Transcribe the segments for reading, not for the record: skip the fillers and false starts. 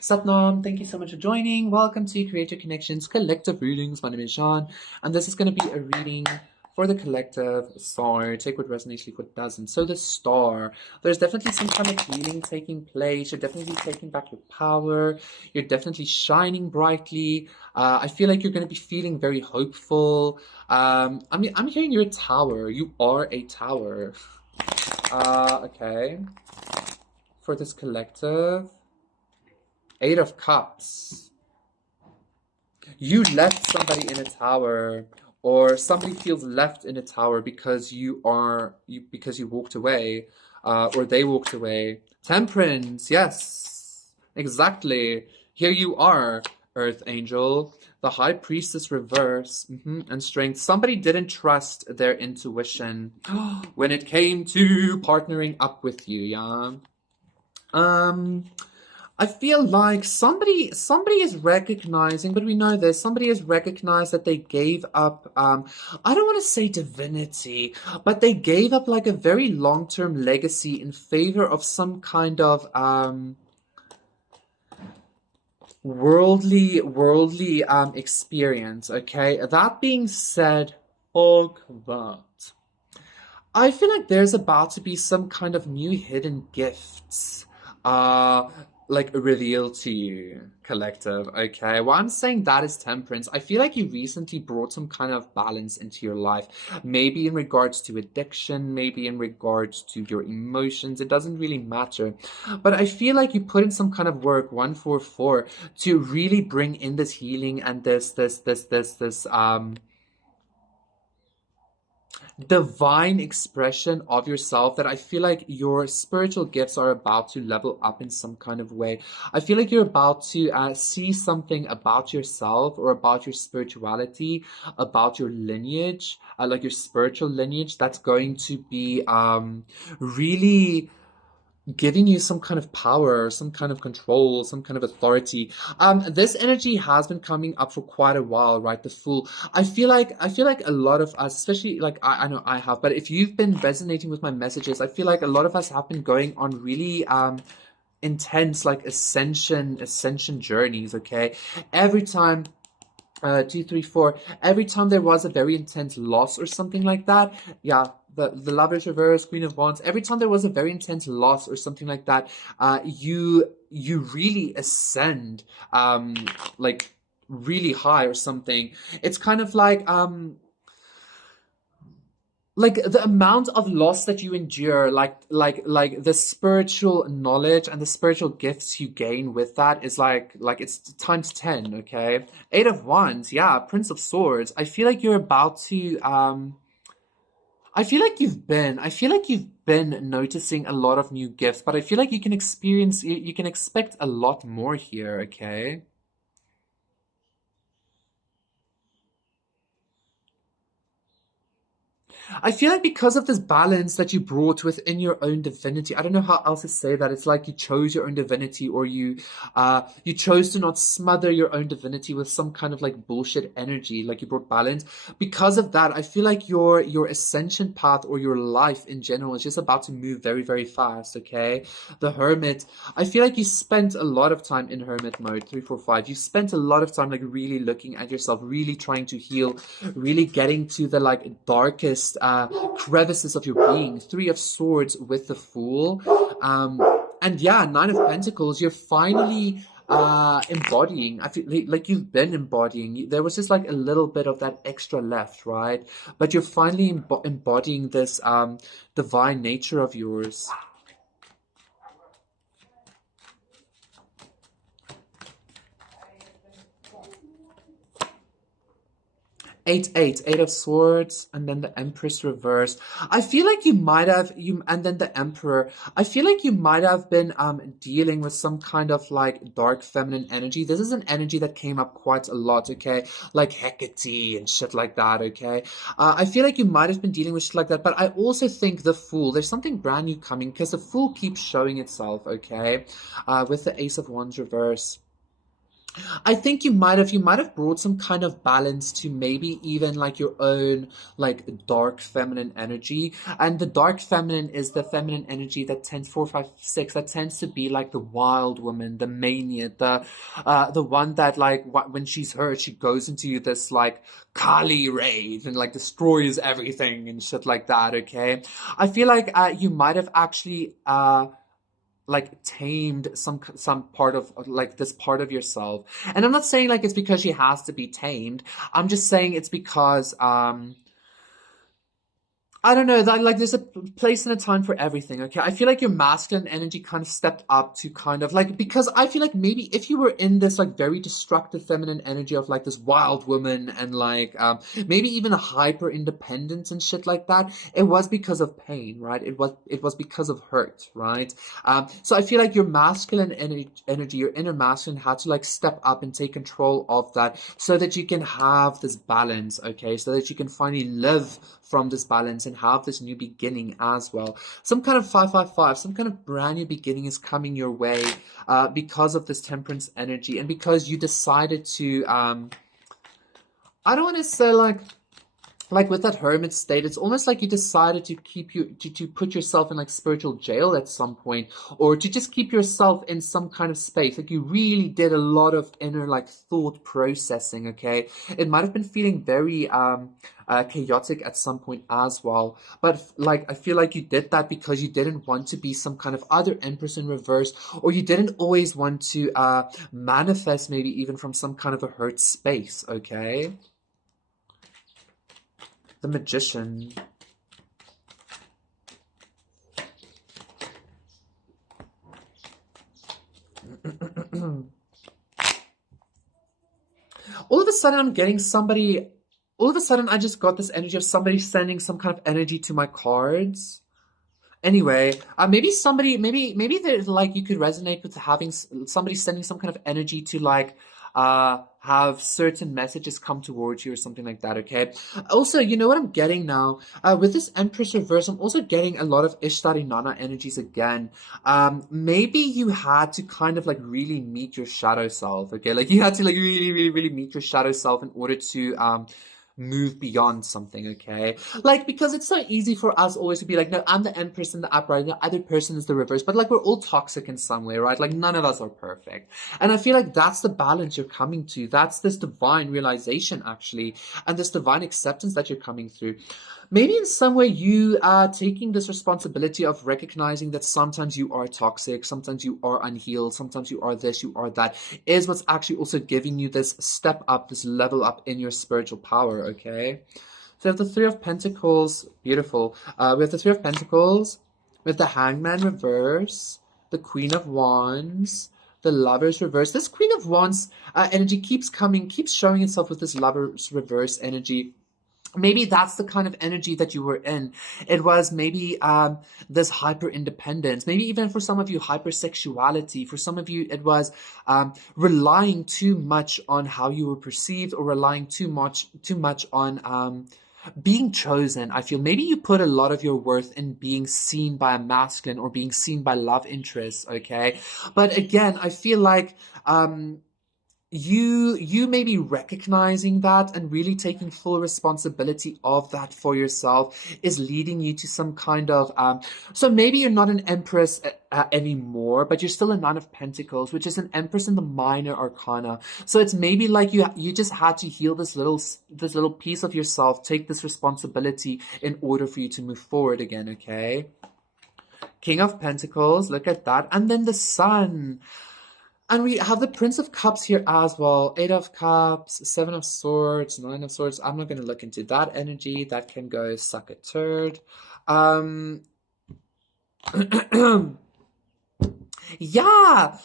Satnam, thank you so much for joining. Welcome to Creator Connections Collective Readings. My name is Jean, and this is going to be a reading for the collective. Star, take what resonates, leave what doesn't. So the star, there's definitely some kind of healing taking place. You're definitely taking back your power. You're definitely shining brightly. I feel like you're going to be feeling very hopeful. I'm hearing you're a tower. You are a tower. Okay. For this collective. Eight of Cups. You left somebody in a tower, or somebody feels left in a tower because because you walked away, or they walked away. Temperance, yes, exactly. Here you are, Earth Angel. The High Priestess reverse, and Strength. Somebody didn't trust their intuition when it came to partnering up with you, yeah. Um, I feel like somebody is recognizing, but we know this. Somebody has recognized that they gave up. I don't want to say divinity, but they gave up like a very long-term legacy in favor of some kind of worldly experience. Okay. That being said, fuck that. I feel like there's about to be some kind of new hidden gifts, uh, like revealed to you, collective. Okay, well, I'm saying that is temperance. I feel like you recently brought some kind of balance into your life, maybe in regards to addiction, maybe in regards to your emotions. It doesn't really matter, but I feel like you put in some kind of work, 144, to really bring in this healing and this divine expression of yourself that I feel like your spiritual gifts are about to level up in some kind of way. I feel like you're about to see something about yourself or about your spirituality, about your lineage, like your spiritual lineage, that's going to be really giving you some kind of power, some kind of control, some kind of authority. This energy has been coming up for quite a while, right? The Fool. I feel like a lot of us, especially like I know I have, but if you've been resonating with my messages, I feel like a lot of us have been going on really intense like ascension journeys, okay? Every time 234. Every time there was a very intense loss or something like that, yeah, the Lovers reverse, Queen of Wands. Every time there was a very intense loss or something like that, you really ascend, like really high or something. It's kind of like the amount of loss that you endure, like the spiritual knowledge and the spiritual gifts you gain with that is like it's times 10. Okay, Eight of Wands, yeah, Prince of Swords. I feel like you're about to I feel like you've been noticing a lot of new gifts, but I feel like you can you can expect a lot more here. Okay. I feel like because of this balance that you brought within your own divinity, I don't know how else to say that. It's like you chose your own divinity, or you chose to not smother your own divinity with some kind of like bullshit energy. Like you brought balance. Because of that, I feel like your ascension path or your life in general is just about to move very, very fast. Okay, the Hermit. I feel like you spent a lot of time in Hermit mode. 345. You spent a lot of time like really looking at yourself, really trying to heal, really getting to the like darkest crevices of your being. Three of Swords with the Fool. And yeah, Nine of Pentacles, you're finally embodying. I feel like you've been embodying. There was just like a little bit of that extra left, right? But you're finally embodying this divine nature of yours. 8 of Swords, and then the Empress reverse. I feel like you might have and then the Emperor. I feel like you might have been dealing with some kind of like dark feminine energy. This is an energy that came up quite a lot, okay? Like Hecate and shit like that, okay? I feel like you might have been dealing with shit like that, but I also think the Fool. There's something brand new coming because the Fool keeps showing itself, okay? With the Ace of Wands reverse. I think you might have brought some kind of balance to maybe even like your own like dark feminine energy. And the dark feminine is the feminine energy that tends 4, 5, 6, that tends to be like the wild woman, the mania, the one that like when she's hurt, she goes into this like Kali rage and like destroys everything and shit like that. Okay, I feel like you might have actually like tamed some part of like this part of yourself. And I'm not saying like it's because she has to be tamed. I'm just saying it's because I don't know, that like there's a place and a time for everything, okay? I feel like your masculine energy kind of stepped up to kind of like, because I feel like maybe if you were in this like very destructive feminine energy of like this wild woman and like maybe even a hyper independence and shit like that, it was because of pain, right? It was because of hurt, right? So I feel like your masculine energy, your inner masculine had to like step up and take control of that so that you can have this balance, okay? So that you can finally live from this balance and have this new beginning as well. Some kind of 555, some kind of brand new beginning is coming your way because of this temperance energy and because you decided to, I don't want to say like with that hermit state, it's almost like you decided to keep you to put yourself in like spiritual jail at some point, or to just keep yourself in some kind of space. Like you really did a lot of inner like thought processing, okay? It might have been feeling very chaotic at some point as well. But like I feel like you did that because you didn't want to be some kind of other empress in reverse, or you didn't always want to manifest maybe even from some kind of a hurt space, okay? The magician. All of a sudden, I'm getting somebody. All of a sudden, I just got this energy of somebody sending some kind of energy to my cards. Anyway, maybe there's like you could resonate with having somebody sending some kind of energy to like have certain messages come towards you or something like that, okay? Also, you know what I'm getting now? With this Empress reverse, I'm also getting a lot of Ishtari Nana energies again. Maybe you had to kind of like really meet your shadow self, okay? Like you had to like really, really, really meet your shadow self in order to move beyond something, okay? Like, because it's so easy for us always to be like, no, I'm the empress in the upright, the other person is the reverse, but like we're all toxic in some way, right? Like none of us are perfect. And I feel like that's the balance you're coming to. That's this divine realization, actually, and this divine acceptance that you're coming through. Maybe in some way you are taking this responsibility of recognizing that sometimes you are toxic, sometimes you are unhealed, sometimes you are this, you are that, is what's actually also giving you this step up, this level up in your spiritual power, okay? So we have the Three of Pentacles, beautiful. We have the Three of Pentacles, with the Hangman reverse, the Queen of Wands, the Lovers reverse. This Queen of Wands energy keeps coming, keeps showing itself with this Lovers reverse energy. Maybe that's the kind of energy that you were in. It was maybe this hyper independence, maybe even for some of you hypersexuality. For some of you it was relying too much on how you were perceived, or relying too much on being chosen. I feel maybe you put a lot of your worth in being seen by a masculine or being seen by love interests, okay? But again, I feel like you may be recognizing that and really taking full responsibility of that for yourself is leading you to some kind of so maybe you're not an empress anymore, but you're still a Nine of Pentacles, which is an empress in the minor arcana. So it's maybe like you just had to heal this little piece of yourself, take this responsibility in order for you to move forward again, okay? King of Pentacles, look at that. And then the Sun. And we have the Prince of Cups here as well. Eight of Cups, Seven of Swords, Nine of Swords. I'm not going to look into that energy. That can go suck a turd. Yeah,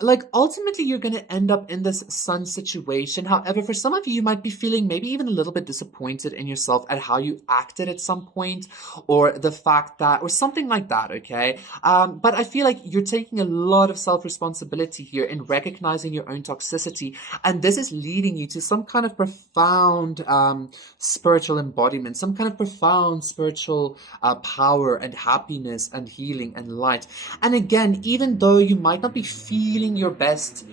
like ultimately you're gonna end up in this Sun situation. However, for some of you, you might be feeling maybe even a little bit disappointed in yourself at how you acted at some point, or the fact that, or something like that, okay? But I feel like you're taking a lot of self-responsibility here in recognizing your own toxicity, and this is leading you to some kind of profound spiritual embodiment, some kind of profound spiritual power and happiness and healing and light. And again, even though you might not be feeling your best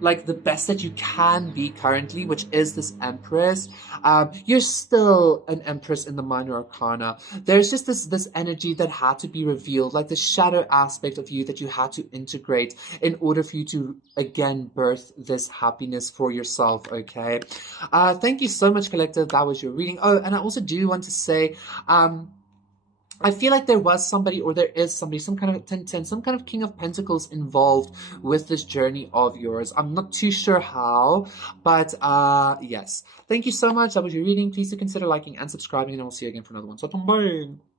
like the best that you can be currently, which is this Empress. You're still an Empress in the minor arcana. There's just this energy that had to be revealed, like the shadow aspect of you that you had to integrate in order for you to again birth this happiness for yourself. Okay, thank you so much, collective. That was your reading. Oh, and I also do want to say, I feel like there was somebody, or there is somebody, some kind of 1010, some kind of King of Pentacles involved with this journey of yours. I'm not too sure how, but yes. Thank you so much. That was your reading. Please do consider liking and subscribing, and I will see you again for another one. So, bye.